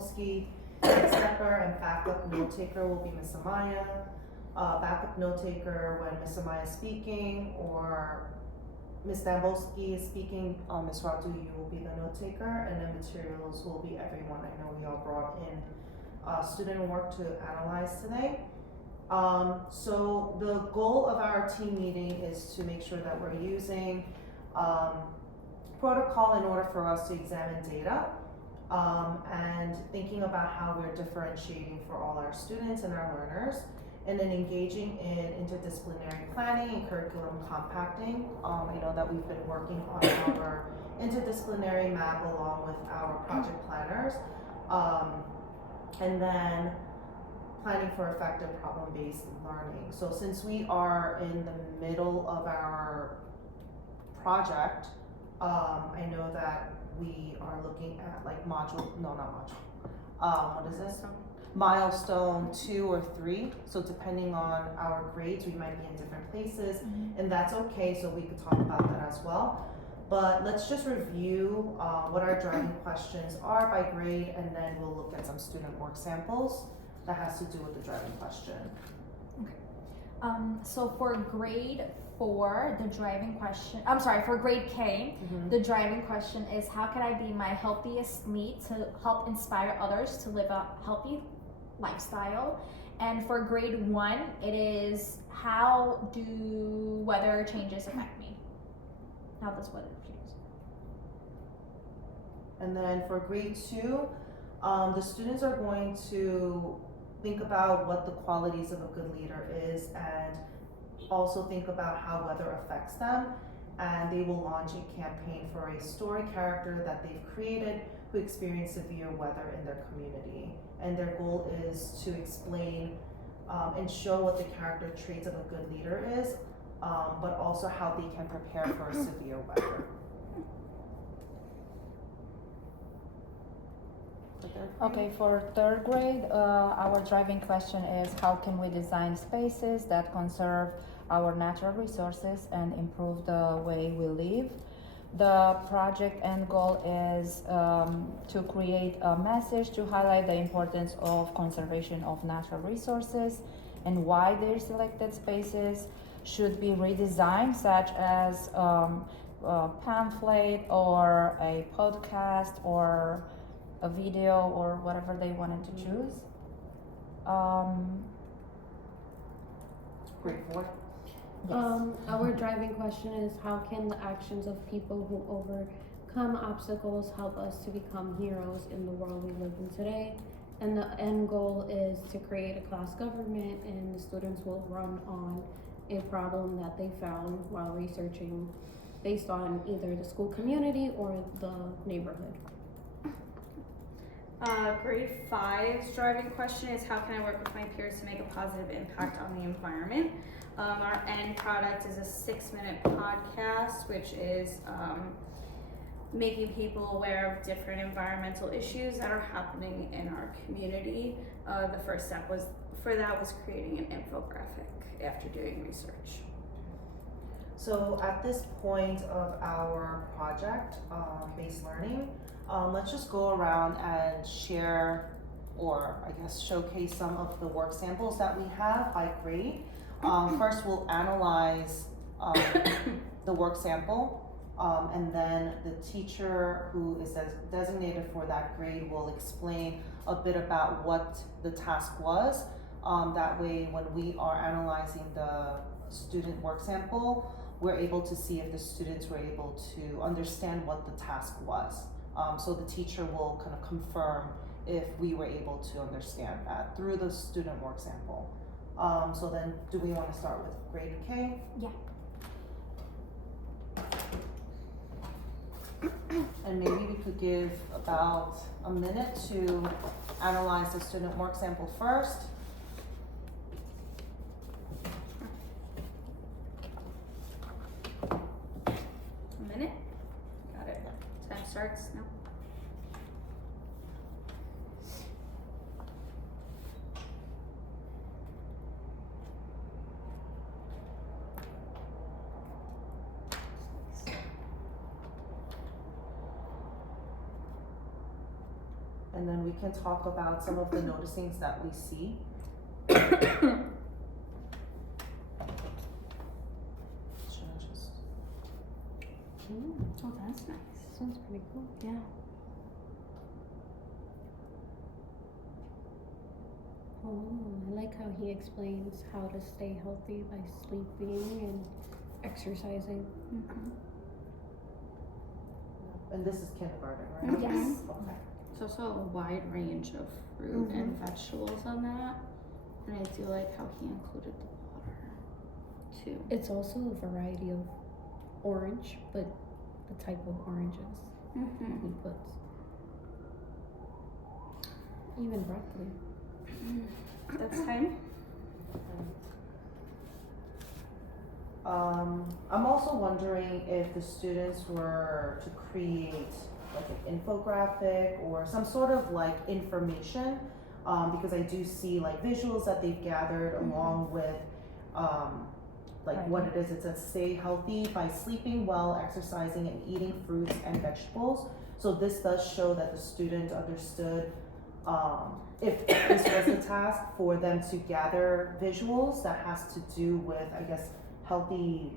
Dambolsky. Stepper and backup note taker will be Miss Amaya. Backup note taker when Miss Amaya is speaking or Miss Dambolsky is speaking, Miss Radu, you will be the note taker, and then materials will be everyone. I know we all brought in student work to analyze today. So the goal of our team meeting is to make sure that we're using protocol in order for us to examine data and thinking about how we're differentiating for all our students and our learners, and then engaging in interdisciplinary planning and curriculum compacting. I know that we've been working on our interdisciplinary map along with our project planners, and then planning for effective problem-based learning. So since we are in the middle of our project, I know that we are looking at like what is this? Milestone 2 or 3. So depending on our grades, we might be in different places, and that's okay. So we could talk about that as well. But let's just review what our driving questions are by grade, and then we'll look at some student work samples that has to do with the driving question. Okay. So for grade 4, the driving question, for grade K, the driving question is, how can I be my healthiest me to help inspire others to live a healthy lifestyle? And for grade 1, it is, how do weather changes affect me? How does weather change? And then for grade 2, the students are going to think about what the qualities of a good leader is, and also think about how weather affects them. And they will launch a campaign for a story character that they've created who experienced severe weather in their community. And their goal is to explain and show what the character traits of a good leader is, but also how they can prepare for severe weather. Okay, for 3rd grade, our driving question is, how can we design spaces that conserve our natural resources and improve the way we live? The project end goal is to create a message to highlight the importance of conservation of natural resources and why their selected spaces should be redesigned, such as a pamphlet or a podcast or a video or whatever they wanted to choose. Grade 4. Yes. Our driving question is, how can the actions of people who overcome obstacles help us to become heroes in the world we live in today? And the end goal is to create a class government, and the students will run on a problem that they found while researching based on either the school community or the neighborhood. Grade 5's driving question is, how can I work with my peers to make a positive impact on the environment? Our end product is a 6-minute podcast, which is making people aware of different environmental issues that are happening in our community. The first step was creating an infographic after doing research. So at this point of our project, based learning, let's just go around and share, or I guess showcase some of the work samples that we have by grade. First we'll analyze the work sample, and then the teacher who is designated for that grade will explain a bit about what the task was. That way when we are analyzing the student work sample, we're able to see if the students were able to understand what the task was. So the teacher will kind of confirm if we were able to understand that through the student work sample. So then, do we want to start with grade K? Yeah. And maybe we could give about a minute to analyze the student work sample first. A minute? Got it. Time starts now. and then we can talk about some of the noticings that we see. Should I just? Oh, that's nice. Sounds pretty cool. Yeah. Oh, I like how he explains how to stay healthy by sleeping and exercising. Mm-hmm. And this is kindergarten, right? Yes. Okay. It's also a wide range of fruit and vegetables on that. And I do like how he included the water too. It's also a variety of orange, but the type of oranges Mm-hmm. he puts. Even broccoli. That's time. I'm also wondering if the students were to create like an infographic or some sort of like information, because I do see like visuals that they've gathered along with, like what it is. It says stay healthy by sleeping well, exercising, and eating fruits and vegetables. So this does show that the student understood, if this was a task for them to gather visuals that has to do with, I guess, healthy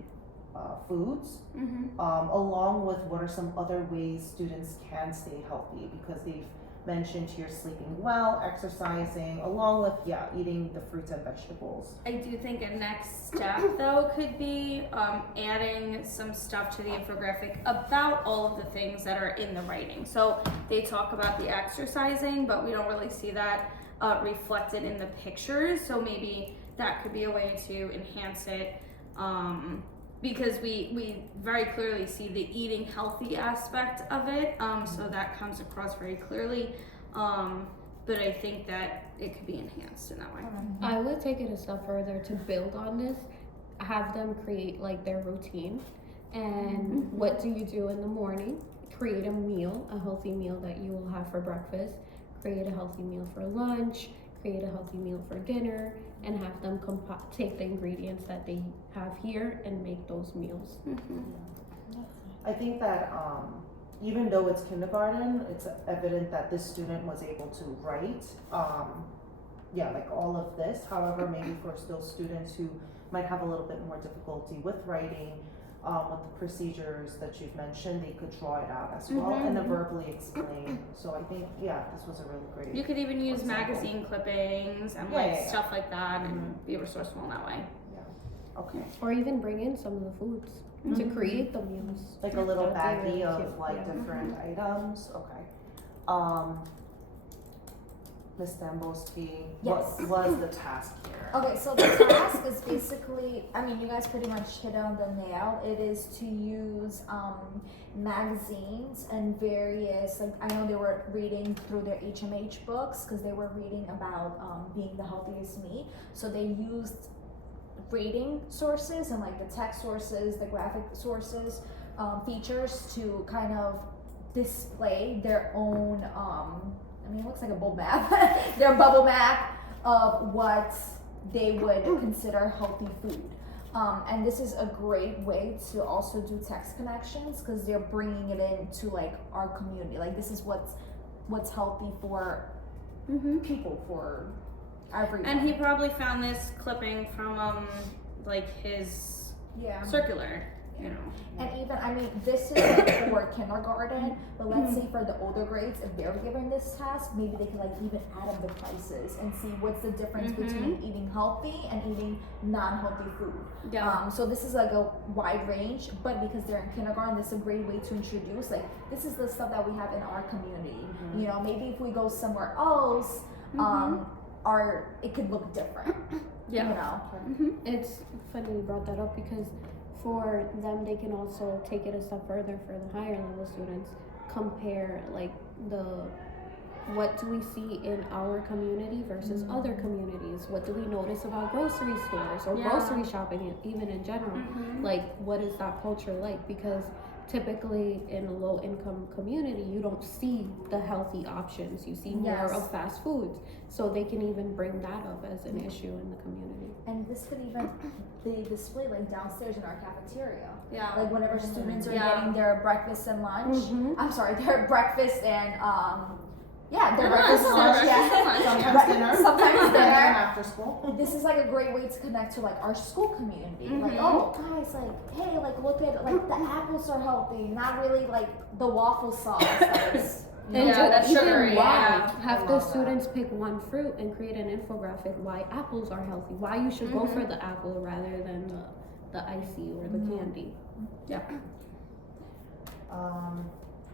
foods, Mm-hmm. along with what are some other ways students can stay healthy, because they've mentioned here sleeping well, exercising, along with eating the fruits and vegetables. I do think a next step though could be adding some stuff to the infographic about all of the things that are in the writing. So they talk about the exercising, but we don't really see that reflected in the pictures. So maybe that could be a way to enhance it, because we very clearly see the eating healthy aspect of it. So that comes across very clearly. But I think that it could be enhanced in that way. I would take it a step further to build on this, have them create like their routine and what do you do in the morning, create a meal, a healthy meal that you will have for breakfast, create a healthy meal for lunch, create a healthy meal for dinner, and have them take the ingredients that they have here and make those meals. I think that even though it's kindergarten, it's evident that this student was able to write, like all of this. However, maybe for those students who might have a little bit more difficulty with writing, with the procedures that you've mentioned, they could draw it out as well and then verbally explain. So I think, this was a really great. You could even use example. magazine clippings and stuff like that, and be resourceful in that way. Okay. Or even bring in some of the foods to create the meals. Like a little That'd be baggie really of cute. like Yeah. different items. Okay. Ms. Dambowski, Yes. what was the task here? Okay, so the task is basically, I mean, you guys pretty much hit it on the nail. It is to use magazines and various, like, I know they were reading through their HMH books because they were reading about being the healthiest me. So they used reading sources and like the text sources, the graphic sources, features to kind of display their own, I mean, it looks like a bubble map, their bubble map of what they would consider healthy food. And this is a great way to also do text connections because they're bringing it into like our community. Like this is what's healthy for people, for everyone. And he probably found this clipping from like his circular, you know. And even, I mean, this is like for kindergarten, but let's say for the older grades, if they're given this task, maybe they can like even add up the prices and see what's the difference between eating healthy and eating non-healthy food. Yeah. So this is like a wide range, but because they're in kindergarten, this is a great way to introduce, like, this is the stuff that we have in our community. You know, maybe if we go somewhere else, it could look different. Yeah. You know? It's funny you brought that up because for them, they can also take it a step further for the higher level students, compare like what do we see in our community versus other communities? What do we notice about grocery stores or grocery shopping, even in general? Like, what is that culture like? Because typically in a low income community, you don't see the healthy options. You see more of fast foods. So they can even bring that up as an issue in the community. And this could even be displayed like downstairs in our cafeteria. Yeah. Like whenever students are getting their breakfast and lunch. I'm sorry, their breakfast and Yeah, the Uh-huh, breakfast so lunch. breakfast Yeah. lunch, Sometimes Right. dinner. Sometimes And dinner. after school. This is like a great way to connect to like our school community. Like, Mhm. oh guys, like, hey, like look at like the apples are healthy, not really like the waffle sauce that is. And Yeah, that's even sugary, why yeah. have I the love that. students pick one fruit and create an infographic why apples are healthy, why you should go for the apple rather than the icy or the candy.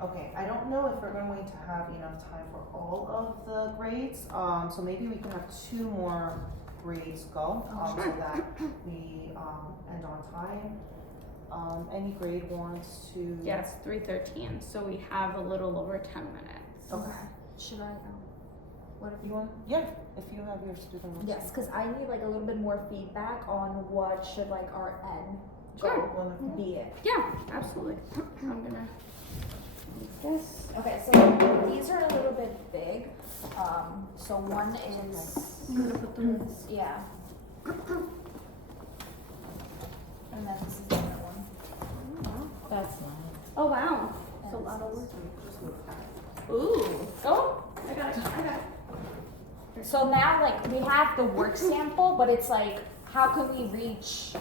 Okay, I don't know if we're going to have enough time for all of the grades, so maybe we can have 2 more grades go, so that we, end on time. Any grade wants to? Yeah, it's 3:13, so we have a little over 10 minutes. Okay. Should I? What if You want? Yeah, if you have your student notes. Yes, because I need like a little bit more feedback on what should like our end Sure. goal Wonderful. be it. Yeah, absolutely. I'm gonna This. Okay, so these are a little bit big. So one is I'm gonna put them yeah. And then this is the other one. That's nice. Oh wow. It's a lot of work. Ooh. Oh, I got it. So now like we have the work sample, but it's like how can we reach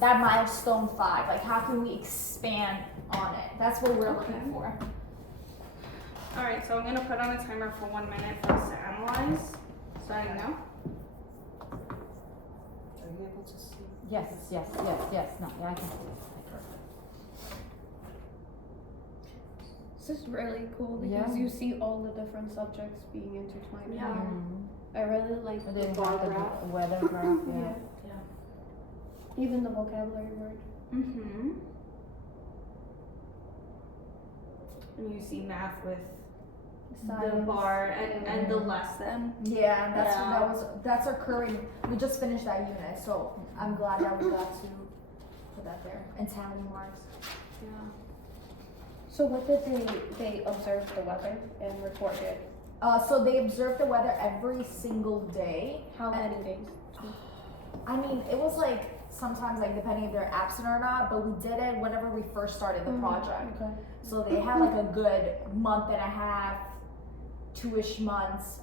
that milestone 5? Like how can we expand on it? That's what we're looking for. Alright, so I'm gonna put on a timer for 1 minute for us to analyze. So I know. Are you able to see? Yes. No, yeah, I can see it. This is really cool Yeah. because you see all the different subjects being intertwined Yeah. here. I really like And the then bar have graph, the weather graph, yeah. Yeah. even the vocabulary word. Mm-hmm. And you see math with the Science. bar and the lesson. Yeah, Yeah. that's our current. We just finished that unit, so I'm glad that we got to put that there and tally marks. Yeah. So what did they observe the weather and report it? So they observed the weather every single day. How many days? I mean, it was like sometimes like depending if they're absent or not, but we did it whenever we first started the project. Okay. So they had like a good month and a half, 2-ish months.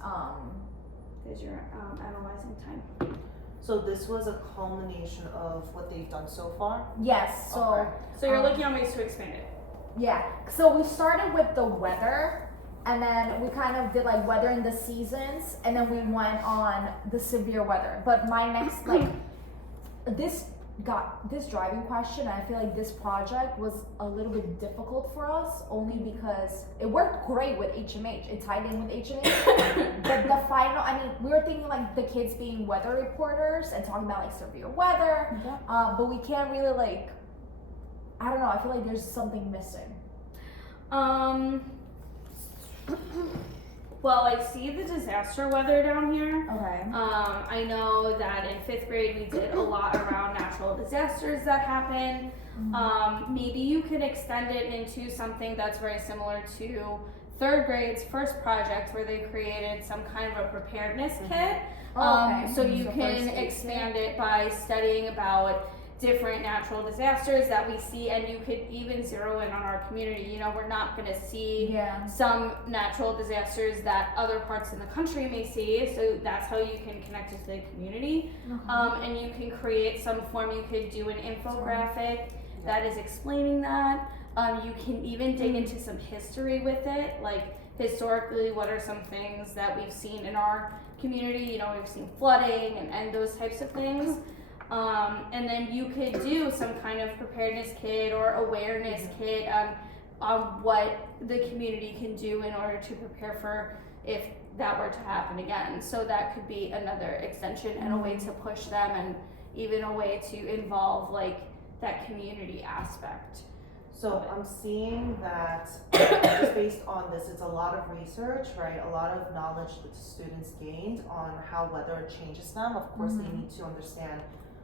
There's your analyzing time. So this was a culmination of what they've done so far? Yes. So Okay. So you're looking at ways to expand it. yeah. So we started with the weather, and then we kind of did like weather in the seasons, and then we went on the severe weather. But my next like this driving question, I feel like this project was a little bit difficult for us only because it worked great with HMH. It tied in with HMH. But the final, I mean, we were thinking like the kids being weather reporters and talking about like severe weather, but we can't really like, I don't know, I feel like there's something missing. Well, I see the disaster weather down here. Okay. I know that in 5th grade we did a lot around natural disasters that happen. Maybe you could extend it into something that's very similar to 3rd grade's first project where they created some kind of a preparedness kit. Okay. So you So can first aid expand it by studying about different natural disasters that we see, and you could even zero in on our community. You know, we're not going to see Yeah. some natural disasters that other parts in the country may see, so that's how you can connect it to the community. And you can create some form, you could do an infographic that is explaining that. You can even dig into some history with it, like historically what are some things that we've seen in our community. You know, we've seen flooding and those types of things. And then you could do some kind of preparedness kit or awareness kit on what the community can do in order to prepare for if that were to happen again. So that could be another extension and a way to push them, and even a way to involve like that community aspect. So I'm seeing that just based on this, it's a lot of research, right? A lot of knowledge that the students gained on how weather changes them. Of course, they need to understand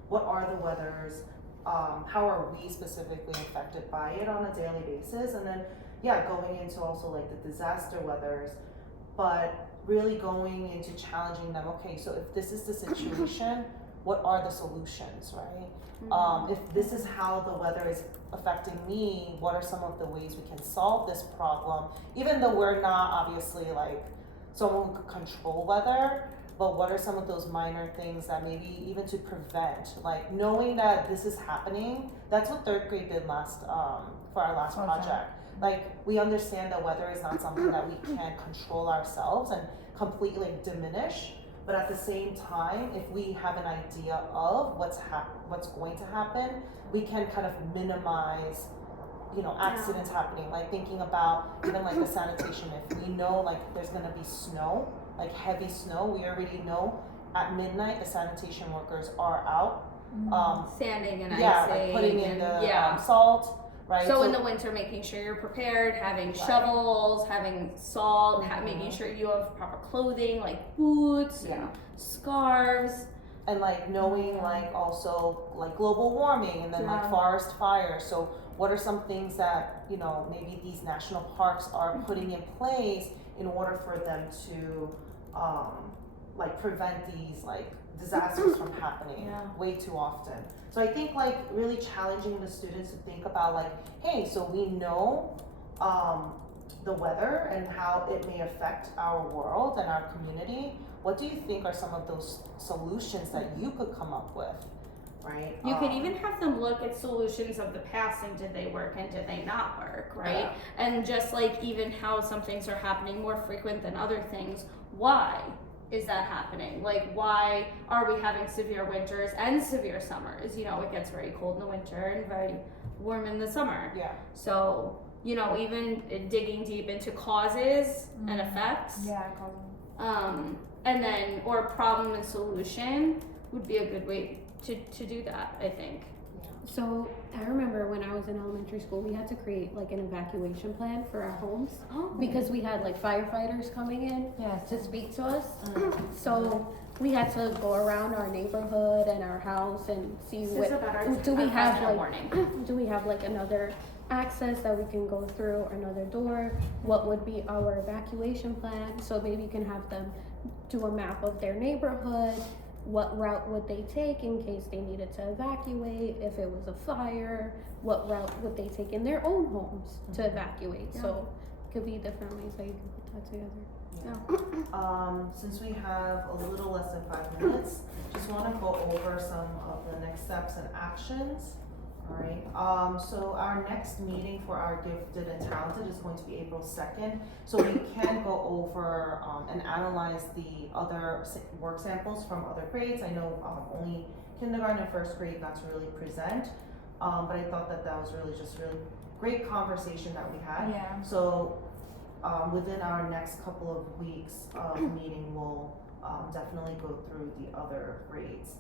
what are the weathers, how are we specifically affected by it on a daily basis, and then going into also like the disaster weathers, but really going into challenging them. Okay, so if this is the situation, what are the solutions, right? If this is how the weather is affecting me, what are some of the ways we can solve this problem? Even though we're not obviously like someone who could control weather, but what are some of those minor things that maybe even to prevent, like knowing that this is happening. That's what third grade did last for our last project. Like, we understand that weather is not something that we can control ourselves and completely diminish, but at the same time, if we have an idea of what's going to happen, we can kind of minimize, you know, accidents happening. Like thinking about even like the sanitation, if we know like there's gonna be snow, like heavy snow, we already know at midnight the sanitation workers are out Sanding and yeah, icing. like putting in and, the salt, right? So in the winter, making sure you're prepared, having shovels, having salt, making sure you have proper clothing like boots, and scarves. And like knowing like also like global warming and then like forest fires. So what are some things that, you know, maybe these national parks are putting in place in order for them to like prevent these like disasters from happening way too often. So I think like really challenging the students to think about like, hey, so we know the weather and how it may affect our world and our community. What do you think are some of those solutions that you could come up with, right? You can even have them look at solutions of the past and did they work and did they not work, right? And just like even how some things are happening more frequent than other things, why is that happening? Like, why are we having severe winters and severe summers? You know, it gets very cold in the winter and very warm in the summer. Yeah. So, you know, even digging deep into causes and effects. Yeah, And then, or problem and solution would be a good way to do that, I think. So I remember when I was in elementary school, we had to create like an evacuation plan for our homes because we had like firefighters coming in to speak to us. So we had to go around our neighborhood and our house and see do we have like another access that we can go through, another door, what would be our evacuation plan. So maybe you can have them do a map of their neighborhood. What route would they take in case they needed to evacuate? If it was a fire, what route would they take in their own homes to evacuate? So it could be different ways that you can put that together. Since we have a little less than 5 minutes, just want to go over some of the next steps and actions. All right. So our next meeting for our gifted and talented is going to be April 2nd. So we can go over and analyze the other work samples from other grades. I know only kindergarten and first grade got to really present, but I thought that was really great conversation that we had. Yeah. So within our next couple of weeks of meeting, we'll definitely go through the other grades.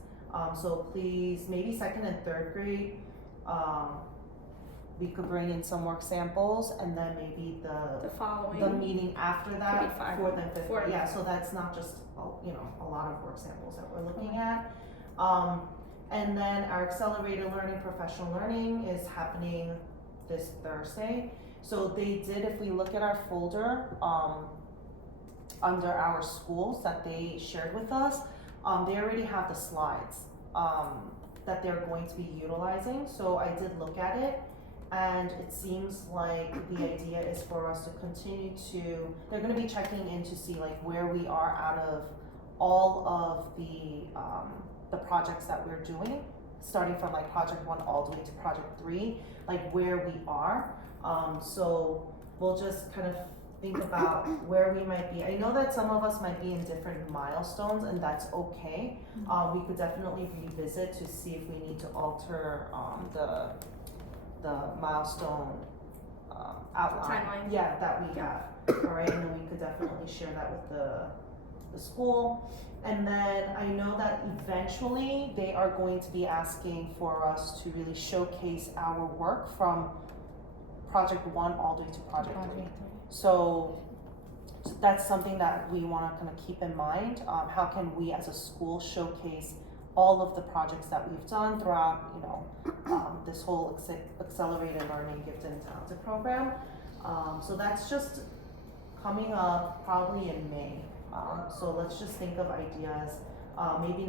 So please, maybe second and third grade, we could bring in some work samples, and then maybe the meeting after that for the fifth grade. Yeah, so that's not just a lot of work samples that we're looking at. And then our accelerated learning, professional learning is happening this Thursday. So they did, if we look at our folder under our schools that they shared with us, they already have the slides that they're going to be utilizing. So I did look at it, and it seems like the idea is for us to continue to, they're going to be checking in to see like where we are out of all of the projects that we're doing, starting from like project 1 all the way to project 3, like where we are. So we'll just kind of think about where we might be. I know that some of us might be in different milestones, and that's okay. We could definitely revisit to see if we need to alter the milestone outline. Timeline. Yeah, that we have. All right, and then we could definitely share that with the school. And then I know that eventually they are going to be asking for us to really showcase our work from project 1 all the way to project 3. So that's something that we want to kind of keep in mind. How can we as a school showcase all of the projects that we've done throughout, this whole accelerated learning gifted and talented program. So that's just coming up probably in May. So let's just think of ideas. Maybe next